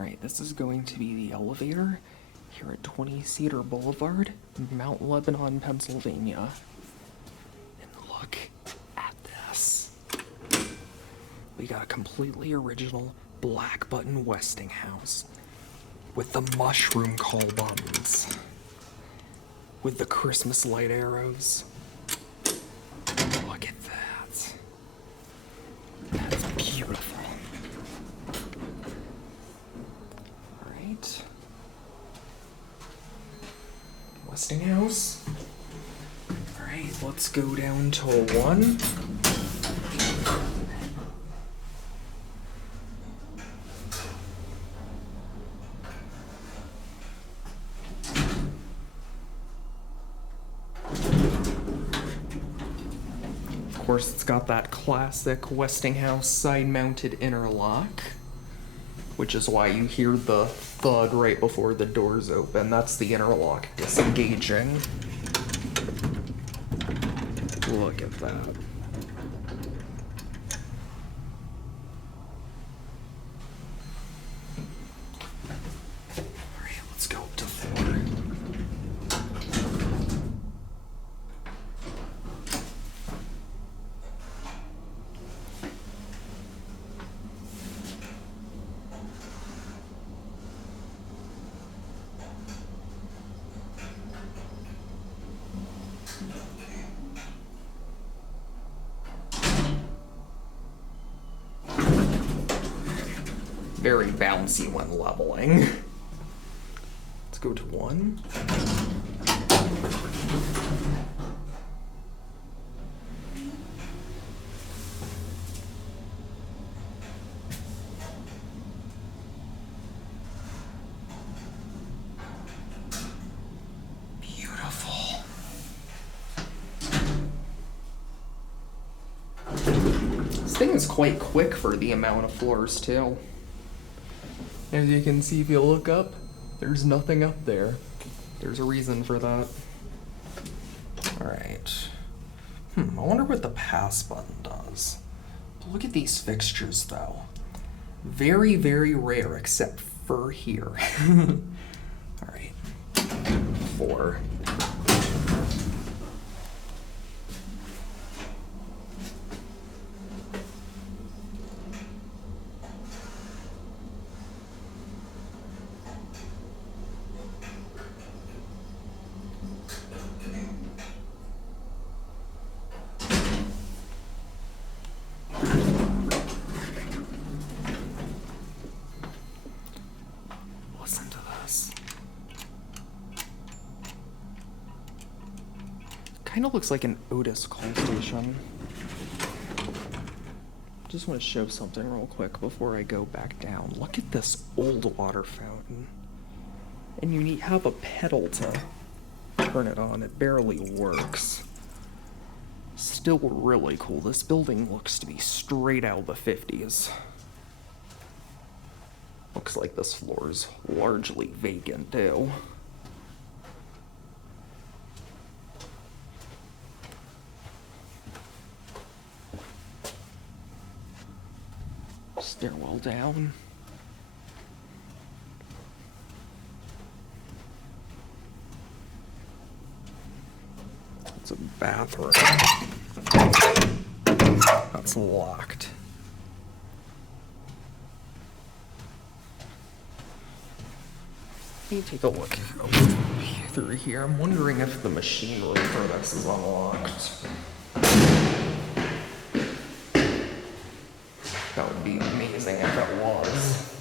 Alright, this is going to be the elevator here at 20 Cedar Boulevard, Mount Lebanon, Pennsylvania. And look at this. We got a completely original black button Westinghouse with the mushroom call buttons, with the Christmas light arrows. Look at that. That's beautiful. Alright. Westinghouse. Alright, let's go down to a 1. Of course, it's got that classic Westinghouse side-mounted interlock, which is why you hear the thud right before the doors open. That's the interlock disengaging. Look at that. Alright, let's go up to 4. Very bouncy when leveling. Let's go to 1. Beautiful. This thing is quite quick for the amount of floors, too. As you can see, if you look up, there's nothing up there. There's a reason for that. Alright. I wonder what the pass button does. Look at these fixtures, though. Very, very rare, except for here. Alright. 4. Kind of looks like an Otis call station. Just want to show something real quick before I go back down. Look at this old water fountain. And you have a pedal to turn it on. It barely works. Still really cool. This building looks to be straight out of the 50s. Looks like this floor is largely vacant, too. Stairwell down. It's a bathroom. That's locked. Let me take a look through here. I'm wondering if the machine room for this is unlocked. That would be amazing if it was.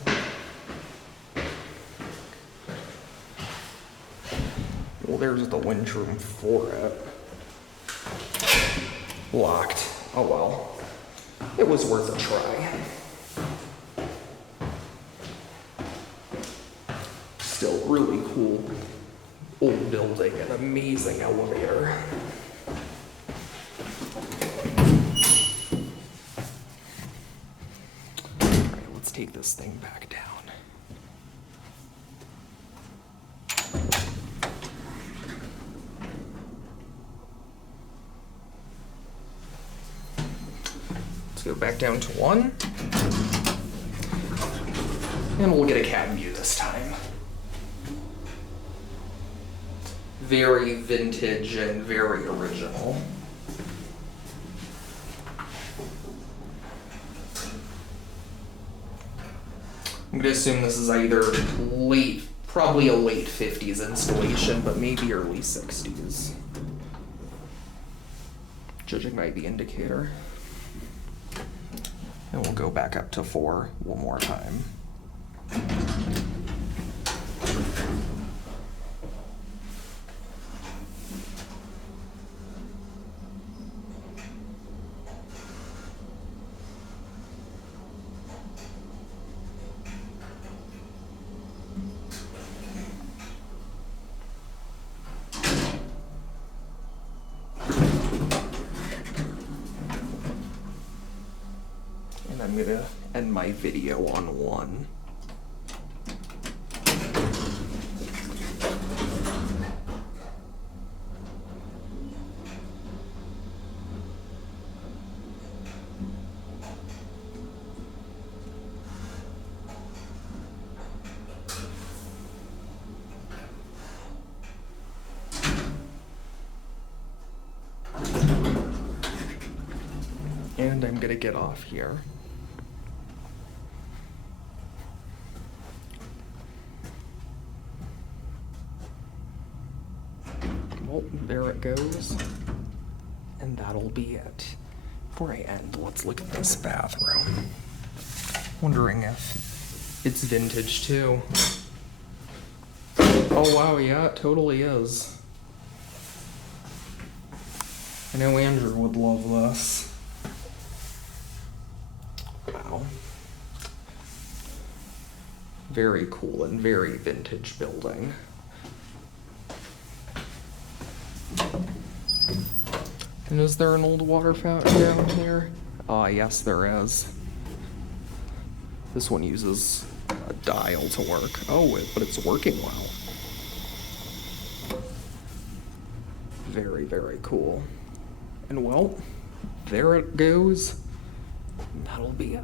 Well, there's the wind room for it. Locked. Oh well. It was worth a try. Still really cool old building and amazing elevator. Take this thing back down. Let's go back down to 1. And we'll get a cab view this time. Very vintage and very original. I'm gonna assume this is either probably a late 50s installation, but maybe early 60s. Judging by the indicator. And we'll go back up to 4 one more time. I'm gonna end my video on 1. And I'm gonna get off here. Well, there it goes. And that'll be it. Before I end, let's look at this bathroom. Wondering if it's vintage too. Oh wow, yeah, it totally is. I know Andrew would love this. Wow. Very cool and very vintage building. And is there an old water fountain down here? Ah, yes, there is. This one uses a dial to work. Oh, but it's working well. Very, very cool. And well, there it goes. That'll be it.